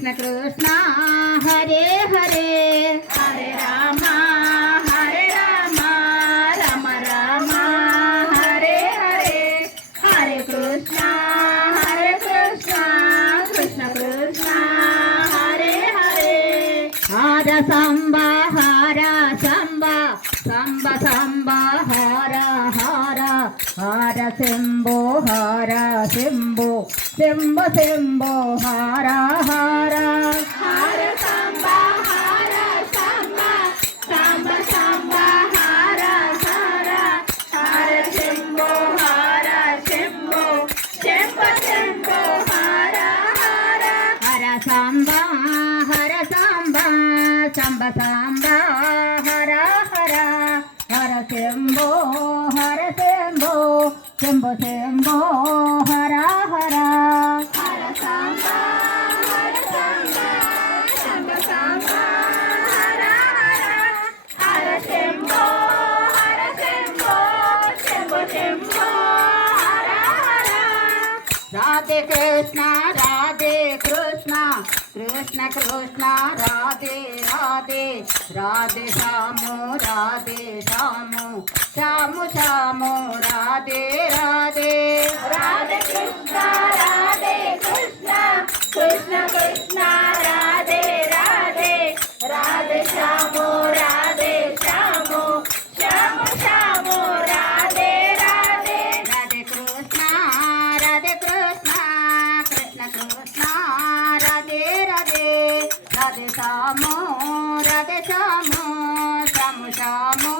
కృష్ణ కృష్ణ హరే హరే. హరే రామ హరే రామ రామ రామ హరే హరే. హరే కృష్ణ హరే కృష్ణ కృష్ణ కృష్ణ హరే హరే. హర సంబ హర సంబ సంబ సంబ హర హర. హర శంభో హర శంభో. శంభ శంభో హారా హారా హార సాంబ హార సాంబ సాంబ సాంబ హార హార హార శంభో హార శంభో శంభ శంభో హార హార హర సాంబ హర సాంబ సాంబ సాంబ హర హర హర శంభో హర శంభో హర హర Krishna Radhe Krishna Krishna Krishna Radhe Radhe Radhe Shyam Radhe Shyam Shyam Shyam. acabamos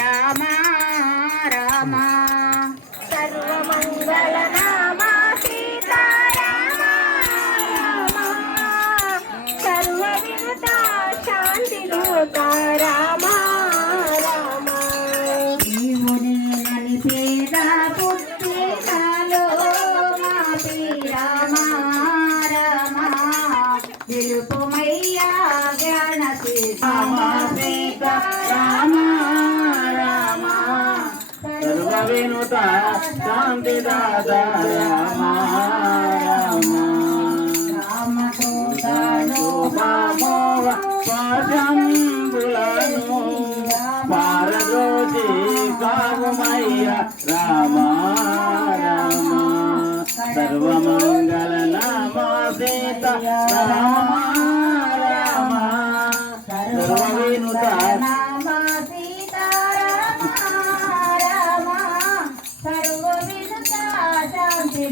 సర్వ వినుత శాంతిదాత రామ రామ పాశంబులను పారదోచి కావుమయ్య రామ రామ. సర్వమంగళ నామ సీత. రామ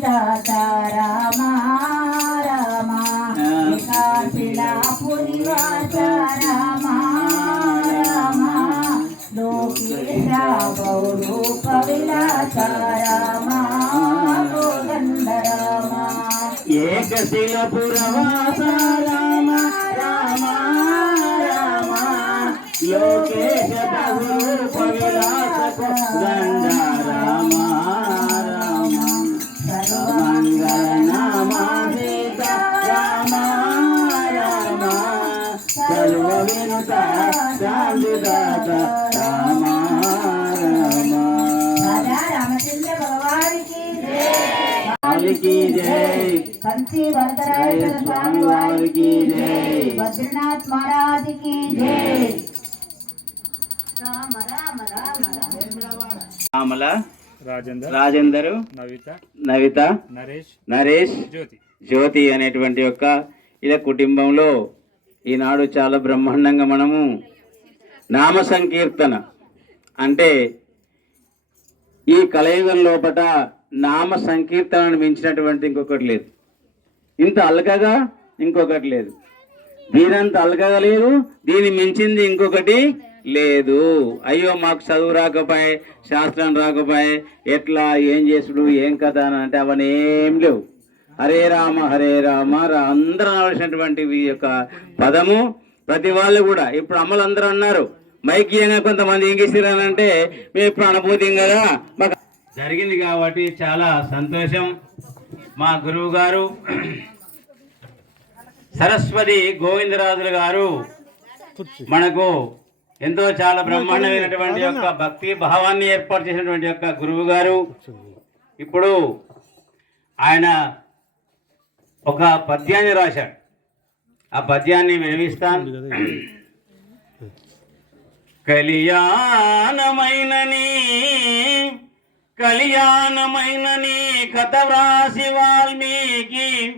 రామ రామ వికాసిలాపురి వాస రామ రామ. లోకేశ గౌరూప విలాస రామ గోదండ రామ. ఏకశిలపురవాస రామ రామ రామ. లోకేశ కంచి వరదరాజ స్వామి వారికి బద్రీనాథ్ మహారాజ్కి రాజేందర్ రాజేందర్ నవిత నవిత నరేష్ నరేష్ జ్యోతి. జ్యోతి అనేటువంటి యొక్క ఇలా కుటుంబంలో ఈనాడు చాలా బ్రహ్మాండంగా మనము నామ సంకీర్తన అంటే ఈ కలయుగం లోపట నామ సంకీర్తనను మించినటువంటి ఇంకొకటి లేదు. ఇంత అల్కగా ఇంకొకటి లేదు. దీనంత అల్కగా లేదు దీన్ని మించింది ఇంకొకటి లేదు. అయ్యో మాకు చదువు రాకపోయే శాస్త్రం రాకపోయే ఎట్లా ఏం చేసుడు ఏం కథ అని అంటే అవన్నీ ఏం లేవు. హరే రామ హరే రామ రా అందరూ అనవలసినటువంటి ఈ యొక్క పదము ప్రతి వాళ్ళు కూడా. ఇప్పుడు అమ్మలు అందరూ అన్నారు. మైక్ ఇయ్యంగా కొంతమంది ఏం చేసిరని అంటే మేము ఇప్పుడు అనుభూతి కదా మాకు జరిగింది కాబట్టి చాలా సంతోషం. మా గురువు గారు సరస్వతి గోవిందరాజులు గారు మనకు ఎంతో చాలా బ్రహ్మాండమైనటువంటి యొక్క భక్తి భావాన్ని ఏర్పాటు చేసినటువంటి యొక్క గురువు గారు ఇప్పుడు ఆయన ఒక పద్యాన్ని రాశాడు. ఆ పద్యాన్ని వినిపిస్తాను కళ్యాణమైనని కళ్యాణమైనని కథ వ్రాసి వాల్మీకి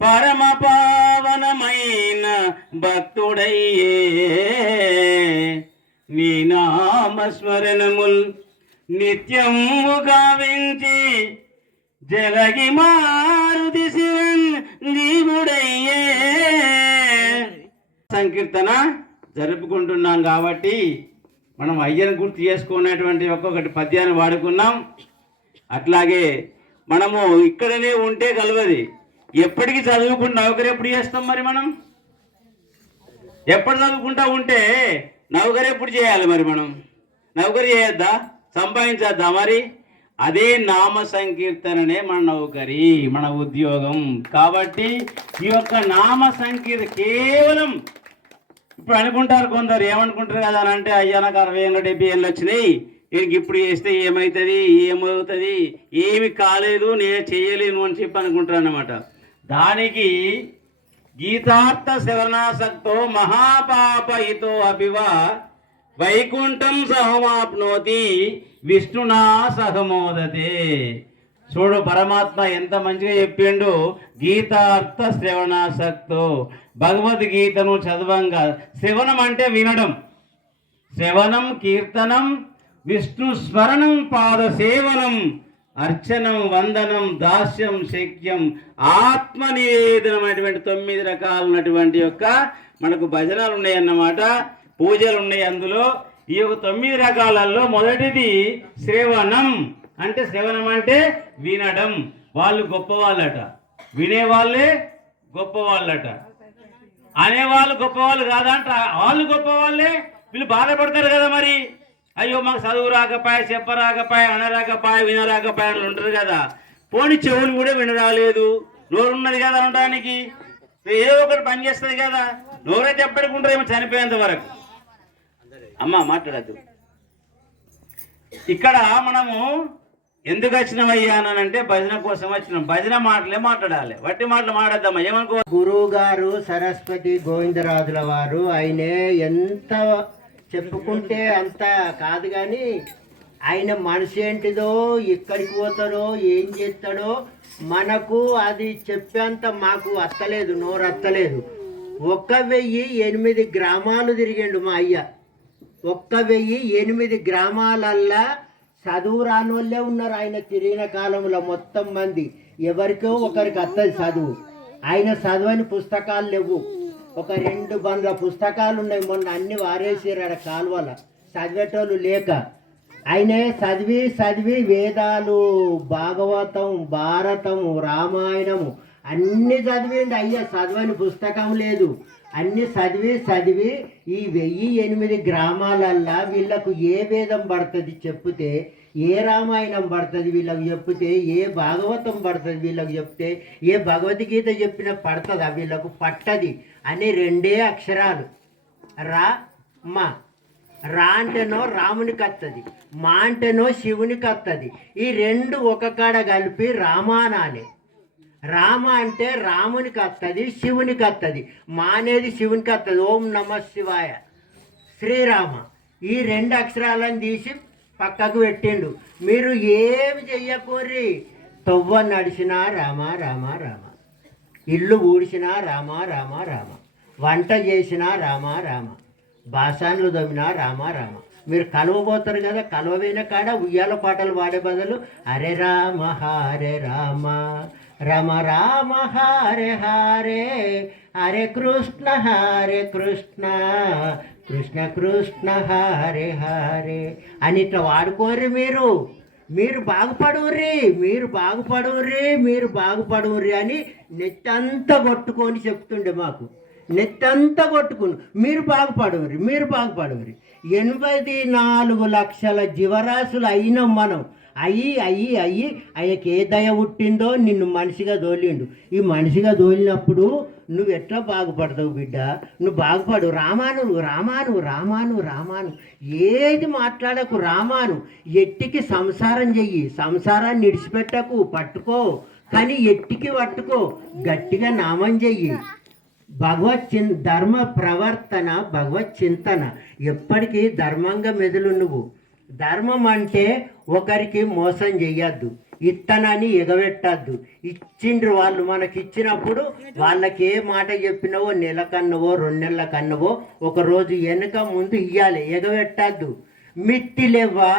పరమ పావనమైన భక్తుడయ్యే. నీ నామస్మరణముల్ నిత్యము గావించి జలగి మారుతి శివన్ జీవుడయ్యే సంకీర్తన. జరుపుకుంటున్నాం కాబట్టి మనం అయ్యను గుర్తు చేసుకున్నటువంటి ఒక్కొక్కటి పద్యాన్ని వాడుకున్నాం. అట్లాగే మనము ఇక్కడనే ఉంటే కలవది. ఎప్పటికి చదువుకుంటే నౌకరీ ఎప్పుడు చేస్తాం మరి మనం? ఎప్పుడు చదువుకుంటా ఉంటే నౌకరీ ఎప్పుడు చేయాలి మరి మనం? నౌకరీ చేయొద్దా? సంపాదించద్దా మరి? అదే నామ సంకీర్తననే మన నౌకరి మన ఉద్యోగం. కాబట్టి ఈ యొక్క నామ సంకీర్త కేవలం ఇప్పుడు అనుకుంటారు కొందరు ఏమనుకుంటారు కదా అని అంటే అయ్యా నాకు అరవై ఏళ్ళు డెబ్బై ఏళ్ళు వచ్చినాయి. దీనికి ఇప్పుడు చేస్తే ఏమవుతుంది ఏమవుతుంది ఏమి కాలేదు నేను చేయలేను అని చెప్పి అనుకుంటారు అనమాట దానికి గీతార్థ శవనాసక్తో మహాపాపయితో అభివ వైకుంఠం సహమాప్నోతి విష్ణునా సహమోదతే. చూడు పరమాత్మ ఎంత మంచిగా చెప్పిండు. గీతార్థ శ్రవణాసక్తో. భగవద్గీతను చదవంగా. శ్రవణం అంటే వినడం. శ్రవణం కీర్తనం విష్ణు స్మరణం పాద సేవనం అర్చనం వందనం దాస్యం శక్యం ఆత్మనివేదనం అటువంటి తొమ్మిది రకాలైనటువంటి యొక్క మనకు భజనలు ఉన్నాయన్నమాట. పూజలు ఉన్నాయి అందులో. ఈ యొక్క తొమ్మిది రకాలలో మొదటిది శ్రవణం. అంటే శ్రవణం అంటే వినడం. వాళ్ళు గొప్పవాళ్ళట. వినేవాళ్ళే గొప్పవాళ్ళట. అనేవాళ్ళు గొప్పవాళ్ళు కాదంట. వాళ్ళు గొప్పవాళ్ళే. వీళ్ళు బాధపడతారు కదా మరి. అయ్యో మాకు చదువు రాకపాయ చెప్పరాకపాయ అనరాకపాయ వినరాకపాయ అని ఉంటారు కదా. పోని చెవులు కూడా వినరాలేదు నోరు ఉన్నది కదా ఉండడానికి. ఏదో ఒకటి పని చేస్తుంది కదా. నోరైతే ఎప్పటికి ఉంటారేమో చనిపోయేంత వరకు. అమ్మ మాట్లాడద్దు. ఇక్కడ మనము ఎందుకు వచ్చినామయ్యా అంటే భజన కోసం వచ్చినాం. భజన మాటలే మాట్లాడాలి. వట్టి మాటలు మాట్లాడదామా ఏమనుకో గురువు గారు సరస్వతి గోవిందరాజుల వారు ఆయనే ఎంత చెప్పుకుంటే అంత కాదు కానీ ఆయన మనసు ఏంటిదో ఎక్కడికి పోతాడో ఏం చేస్తాడో మనకు అది చెప్పేంత మాకు అత్తలేదు నోరు అత్తలేదు. ఒక్క వెయ్యి ఎనిమిది గ్రామాలు తిరిగిండు మా అయ్య. ఒక్క వెయ్యి ఎనిమిది గ్రామాలల్లా చదువు రాని వాళ్ళే ఉన్నారు ఆయన తిరిగిన కాలంలో మొత్తం మంది. ఎవరికో ఒకరికి అత్తది చదువు. ఆయన చదువైన పుస్తకాలు లేవు. ఒక రెండు బండ్ల పుస్తకాలు ఉన్నాయి. మొన్న అన్ని వారేసారు ఆడ కాలువల. చదివేటోళ్ళు లేక. ఆయనే చదివి చదివి వేదాలు భాగవతం భారతము రామాయణము అన్ని చదివింది అయ్యా చదవని పుస్తకం లేదు. అన్ని చదివి చదివి ఈ వెయ్యి ఎనిమిది గ్రామాలల్లా వీళ్ళకు ఏ వేదం పడుతుంది చెప్తే ఏ రామాయణం పడుతుంది వీళ్ళకి చెప్తే ఏ భాగవతం పడుతుంది వీళ్ళకి చెప్తే ఏ భగవద్గీత చెప్పినా పడుతుందా వీళ్ళకు? పట్టది అని రెండే అక్షరాలు. రా మా. రా అంటేనో రామునికి వస్తుంది మా అంటేనో శివునికి వస్తుంది ఈ రెండు ఒక కాడ కలిపి రామానాలే. రామ అంటే రామునికి వస్తుంది శివునికి వస్తుంది మా అనేది శివునికి వస్తుంది ఓం నమ శివాయ. శ్రీరామ. ఈ రెండు అక్షరాలను తీసి పక్కకు పెట్టిండు. మీరు ఏమి చెయ్యకూర్రి? తవ్వ నడిచినా రామ రామ రామ. ఇల్లు ఊడిసినా రామ రామ రామ. వంట చేసినా రామ రామ. బాసాన్లు దమ్మినా రామ రామ. మీరు కలవబోతారు కదా కలవైన కాడ ఉయ్యాల పాటలు పాడే బదులు హరే రామ హరే రామ. రమ రామ హరే హరే హరే కృష్ణ హరే కృష్ణ కృష్ణ కృష్ణ హరే హరే. అని ఇట్లా వాడుకోరు మీరు. మీరు బాగుపడుర్రి మీరు బాగుపడుర్రి మీరు బాగుపడుర్రి అని నెత్తంతా కొట్టుకొని చెప్తుండే మాకు. నెత్తంతా కొట్టుకుని మీరు బాగుపడవరి మీరు బాగుపడవరి ఎనభై నాలుగు లక్షల జీవరాశులు అయినాం మనం అయ్యి అయ్యి అయ్యి ఆయనకి ఏ దయ పుట్టిందో నిన్ను మనిషిగా దోలిండు. ఈ మనిషిగా దోలినప్పుడు నువ్వు ఎట్లా బాగుపడతావు బిడ్డ? నువ్వు బాగుపడు. రామాను రామాను రామాను రామాను. ఏది మాట్లాడకు రామాను. ఎట్టికి సంసారం చెయ్యి. సంసారాన్ని విడిచిపెట్టకు పట్టుకో. కానీ ఎట్టికి పట్టుకో గట్టిగా నామం చెయ్యి. భగవత్ చిన్ ధర్మ ప్రవర్తన భగవత్ చింతన. ఎప్పటికీ ధర్మంగా మెదులు నువ్వు. ధర్మం అంటే ఒకరికి మోసం చేయొద్దు ఇత్తనాన్ని ఎగబెట్టద్దు. ఇచ్చిండ్రు వాళ్ళు మనకి ఇచ్చినప్పుడు వాళ్ళకి ఏ మాట చెప్పినవో నెల కన్నవో రెండు నెలల కన్నవో ఒక రోజు వెనుక ముందు ఇయ్యాలి ఎగబెట్టద్దు. మిట్టి లేవా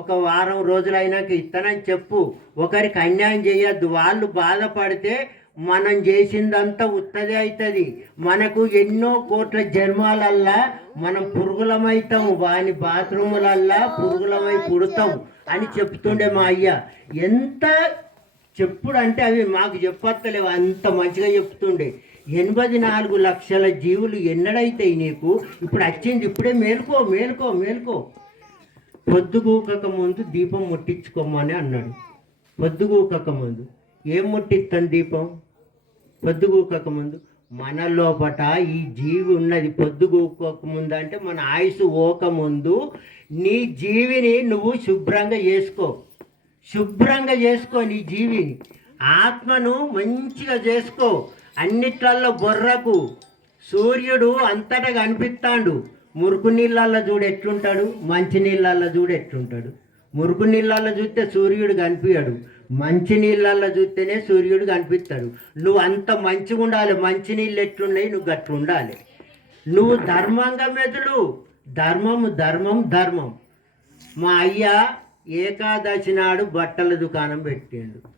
ఒక వారం రోజులైనాక ఇత్తనని చెప్పు ఒకరికి అన్యాయం చేయొద్దు వాళ్ళు బాధపడితే మనం చేసిందంతా ఉత్తదే అవుతుంది మనకు ఎన్నో కోట్ల జన్మాలల్లా మనం పురుగులమైతాం వాని బాత్రూములల్లా పురుగులమై పుడతాం అని చెప్తుండే మా అయ్య. ఎంత చెప్పుడు అంటే అవి మాకు చెప్పత్తలేవు. అంత మంచిగా చెప్తుండే. ఎనభై నాలుగు లక్షల జీవులు ఎన్నడైతాయి నీకు? ఇప్పుడు వచ్చింది. ఇప్పుడే మేలుకో మేలుకో మేలుకో. పొద్దుగూకక ముందు దీపం ముట్టించుకోమని అన్నాడు. పొద్దుగూకక ముందు. ఏం ముట్టిస్తాను దీపం? పొద్దుగూకక ముందు మన లోపట ఈ జీవి ఉన్నది పొద్దుగూకోక ముందు అంటే మన ఆయుసు ఓక ముందు నీ జీవిని నువ్వు శుభ్రంగా చేసుకో. శుభ్రంగా చేసుకో నీ జీవిని. ఆత్మను మంచిగా చేసుకో. అన్నిట్లల్లో బొర్రకు. సూర్యుడు అంతటా కనిపిస్తాడు. మురుకు నీళ్ళల్లో చూడు ఎట్లుంటాడు? మంచి నీళ్ళల్లో చూడు ఎట్లుంటాడు. మురుకు నీళ్ళల్లో చూస్తే సూర్యుడు కనిపించడు మంచి నీళ్ళల్లో చూస్తేనే సూర్యుడు కనిపిస్తాడు. నువ్వు అంత మంచిగా ఉండాలి. మంచి నీళ్ళు ఎట్లున్నాయి? నువ్వు గట్లు ఉండాలి. నువ్వు ధర్మంగా మెదులు ధర్మము ధర్మం ధర్మం. మా అయ్య ఏకాదశి నాడు బట్టల దుకాణం పెట్టిండు.